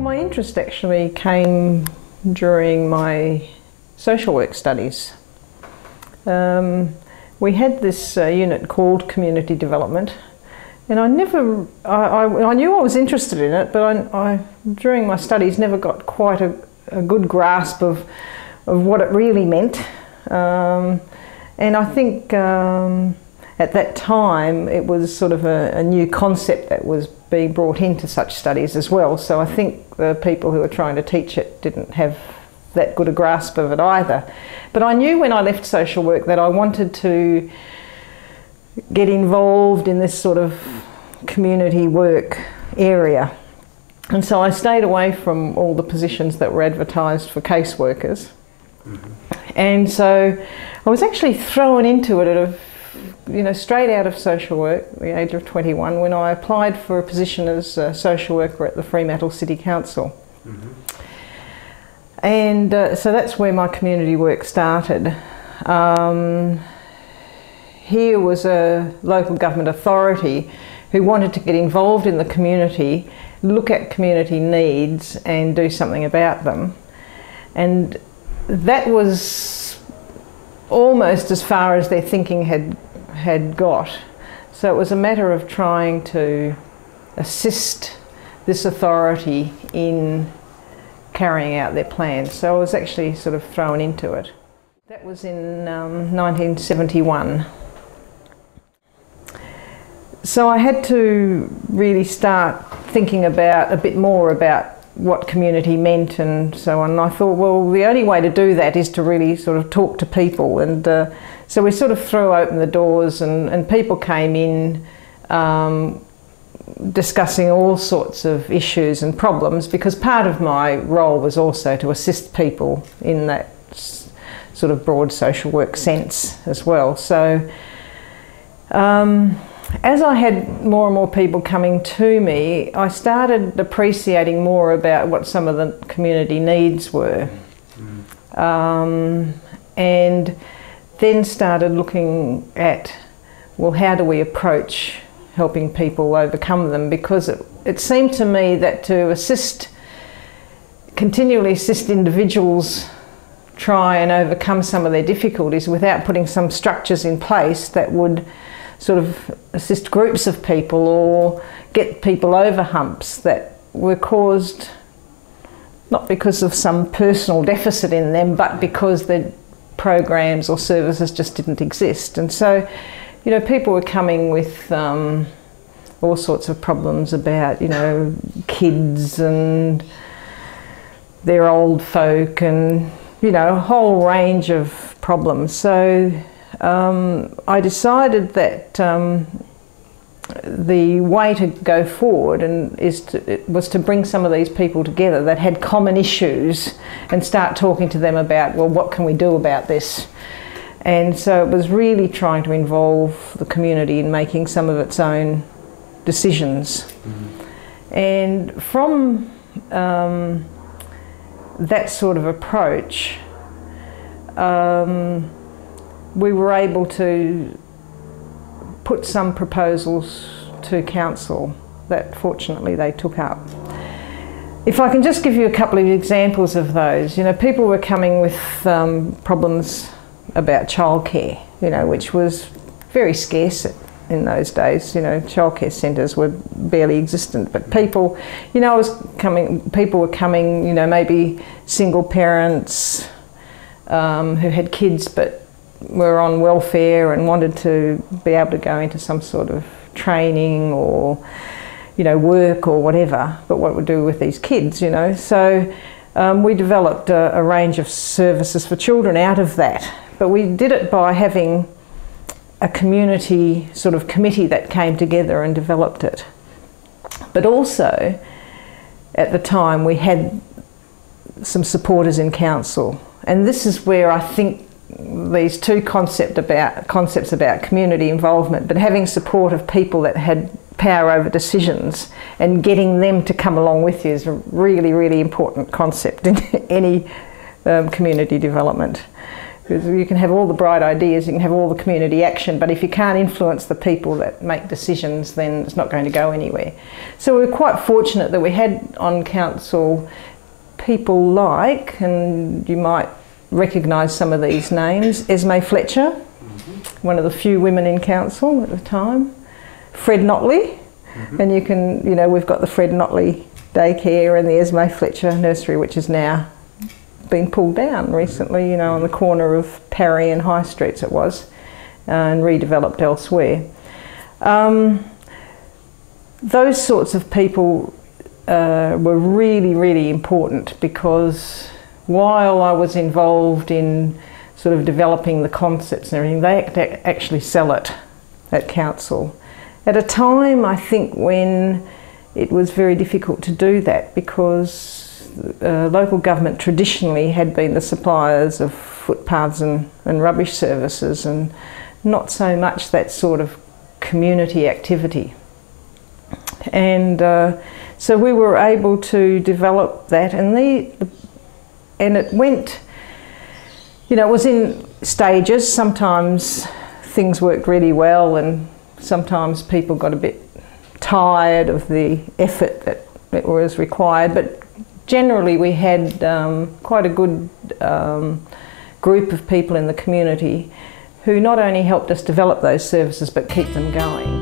My interest actually came during my social work studies. We had this unit called Community Development, and I knew I was interested in it, but I during my studies never got quite a good grasp of what it really meant. And I think at that time it was sort of a new concept that was being brought into such studies as well. So I think the people who were trying to teach it didn't have that good a grasp of it either. But I knew when I left social work that I wanted to get involved in this sort of community work area. And so I stayed away from all the positions that were advertised for caseworkers. And so I was actually thrown into it straight out of social work at the age of 21 when I applied for a position as a social worker at the Fremantle City Council. And so that's where my community work started. Here was a local government authority who wanted to get involved in the community, look at community needs and do something about them. And that was almost as far as their thinking had got. So it was a matter of trying to assist this authority in carrying out their plans. So I was actually sort of thrown into it. That was in 1971. So I had to really start thinking about a bit more about what community meant and so on. And I thought, well, the only way to do that is to really sort of talk to people. And so we sort of threw open the doors and people came in discussing all sorts of issues and problems, because part of my role was also to assist people in that sort of broad social work sense as well. So as I had more and more people coming to me, I started appreciating more about what some of the community needs were. And then started looking at, well, how do we approach helping people overcome them? Because it seemed to me that to continually assist individuals try and overcome some of their difficulties without putting some structures in place that would sort of assist groups of people or get people over humps that were caused not because of some personal deficit in them, but because the programs or services just didn't exist. And so, you know, people were coming with all sorts of problems about, you know, kids and their old folk and, you know, a whole range of problems. So I decided that the way to go forward was to bring some of these people together that had common issues and start talking to them about, well, what can we do about this? And so it was really trying to involve the community in making some of its own decisions. And from that sort of approach, we were able to put some proposals to council that fortunately they took up. If I can just give you a couple of examples of those, you know, people were coming with problems about childcare, you know, which was very scarce in those days. You know, childcare centres were barely existent, but people, you know, people were coming, you know, maybe single parents who had kids but were on welfare and wanted to be able to go into some sort of training or, you know, work or whatever, but what would do with these kids, you know. So we developed a range of services for children out of that, but we did it by having a community sort of committee that came together and developed it. But also, at the time, we had some supporters in council, and this is where I think these two concepts about community involvement, but having support of people that had power over decisions and getting them to come along with you is a really, really important concept in any community development. Because you can have all the bright ideas, you can have all the community action, but if you can't influence the people that make decisions, then it's not going to go anywhere. So we're quite fortunate that we had on council people like, and you might recognise some of these names, Esme Fletcher, one of the few women in council at the time, Fred Notley, and you can, you know, we've got the Fred Notley daycare and the Esme Fletcher nursery, which is now been pulled down recently, you know, on the corner of Parry and High Streets it was, and redeveloped elsewhere. Those sorts of people were really, really important, because while I was involved in sort of developing the concepts and everything, they had to actually sell it at council. At a time, I think, when it was very difficult to do that, because local government traditionally had been the suppliers of footpaths and rubbish services, and not so much that sort of community activity. And so we were able to develop that, and it went, you know, it was in stages. Sometimes things worked really well, and sometimes people got a bit tired of the effort that was required, but generally we had quite a good group of people in the community who not only helped us develop those services but keep them going.